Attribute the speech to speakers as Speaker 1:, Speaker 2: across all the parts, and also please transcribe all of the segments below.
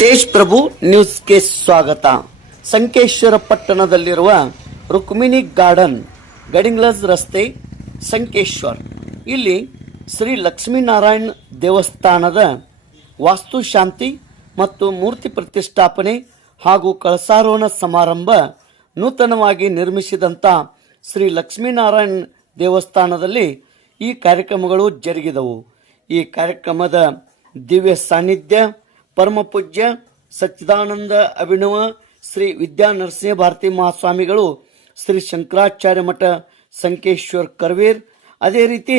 Speaker 1: ತೇಜ್ ಪ್ರಭು ನ್ಯೂಸ್ಗೆ ಸ್ವಾಗತ. ಸಂಕೇಶ್ವರ ಪಟ್ಟಣದಲ್ಲಿರುವ ರುಕ್ಮಿಣಿ ಗಾರ್ಡನ್, ಗಡಿಂಗ್ಲಜ್ ರಸ್ತೆ, ಸಂಕೇಶ್ವರ್. ಇಲ್ಲಿ ಶ್ರೀ ಲಕ್ಷ್ಮೀನಾರಾಯಣ್ ದೇವಸ್ಥಾನದ ವಾಸ್ತುಶಾಂತಿ ಮತ್ತು ಮೂರ್ತಿ ಪ್ರತಿಷ್ಠಾಪನೆ ಹಾಗೂ ಕಳಸಾರೋಹಣ ಸಮಾರಂಭ ನೂತನವಾಗಿ ನಿರ್ಮಿಸಿದಂಥ ಶ್ರೀ ಲಕ್ಷ್ಮೀನಾರಾಯಣ್ ದೇವಸ್ಥಾನದಲ್ಲಿ ಈ ಕಾರ್ಯಕ್ರಮಗಳು ಜರುಗಿದವು. ಈ ಕಾರ್ಯಕ್ರಮದ ದಿವ್ಯ ಸಾನ್ನಿಧ್ಯ ಪರಮ ಪೂಜ್ಯ ಸಚ್ಚಿದಾನಂದ ಅಭಿನವ ಶ್ರೀ ವಿದ್ಯಾ ನರಸಿಂಹ ಭಾರತಿ ಮಹಾಸ್ವಾಮಿಗಳು ಶ್ರೀ ಶಂಕರಾಚಾರ್ಯ ಮಠ ಸಂಕೇಶ್ವರ್ ಕರ್ವೇರ್. ಅದೇ ರೀತಿ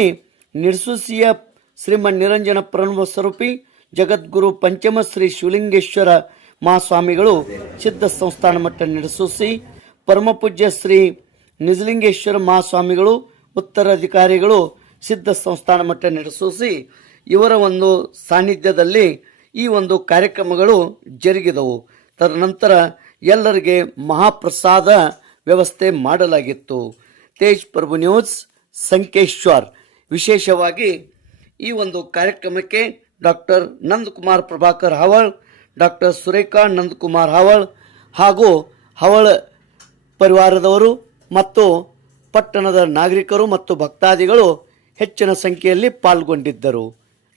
Speaker 1: ನಿರ್ಸುಸಿಯ ಶ್ರೀಮನ್ ನಿರಂಜನ ಪ್ರಣವ ಸ್ವರೂಪಿ ಜಗದ್ಗುರು ಪಂಚಮ ಶ್ರೀ ಶಿವಲಿಂಗೇಶ್ವರ ಮಹಾಸ್ವಾಮಿಗಳು ಸಿದ್ಧ ಸಂಸ್ಥಾನ ಮಠ ನಡೆಸೂಸಿ ಪರಮಪೂಜ್ಯ ಶ್ರೀ ನಿಜಲಿಂಗೇಶ್ವರ ಮಹಾಸ್ವಾಮಿಗಳು, ಉತ್ತರಾಧಿಕಾರಿಗಳು ಸಿದ್ಧ ಸಂಸ್ಥಾನ ಮಠ ನಡೆಸೂಸಿ ಇವರ ಒಂದು ಸಾನ್ನಿಧ್ಯದಲ್ಲಿ ಈ ಒಂದು ಕಾರ್ಯಕ್ರಮಗಳು ಜರುಗಿದವು. ತದನಂತರ ಎಲ್ಲರಿಗೆ ಮಹಾಪ್ರಸಾದ ವ್ಯವಸ್ಥೆ ಮಾಡಲಾಗಿತ್ತು. ತೇಜ್ ಪ್ರಭು ನ್ಯೂಸ್, ಸಂಕೇಶ್ವರ್. ವಿಶೇಷವಾಗಿ ಈ ಒಂದು ಕಾರ್ಯಕ್ರಮಕ್ಕೆ ಡಾಕ್ಟರ್ ನಂದಕುಮಾರ್ ಪ್ರಭಾಕರ್ ಹವಳ್, ಡಾಕ್ಟರ್ ಸುರೇಖಾ ನಂದಕುಮಾರ್ ಹವಳ್ ಹಾಗೂ ಹವಳ ಪರಿವಾರದವರು ಮತ್ತು ಪಟ್ಟಣದ ನಾಗರಿಕರು ಮತ್ತು ಭಕ್ತಾದಿಗಳು ಹೆಚ್ಚಿನ ಸಂಖ್ಯೆಯಲ್ಲಿ ಪಾಲ್ಗೊಂಡಿದ್ದರು.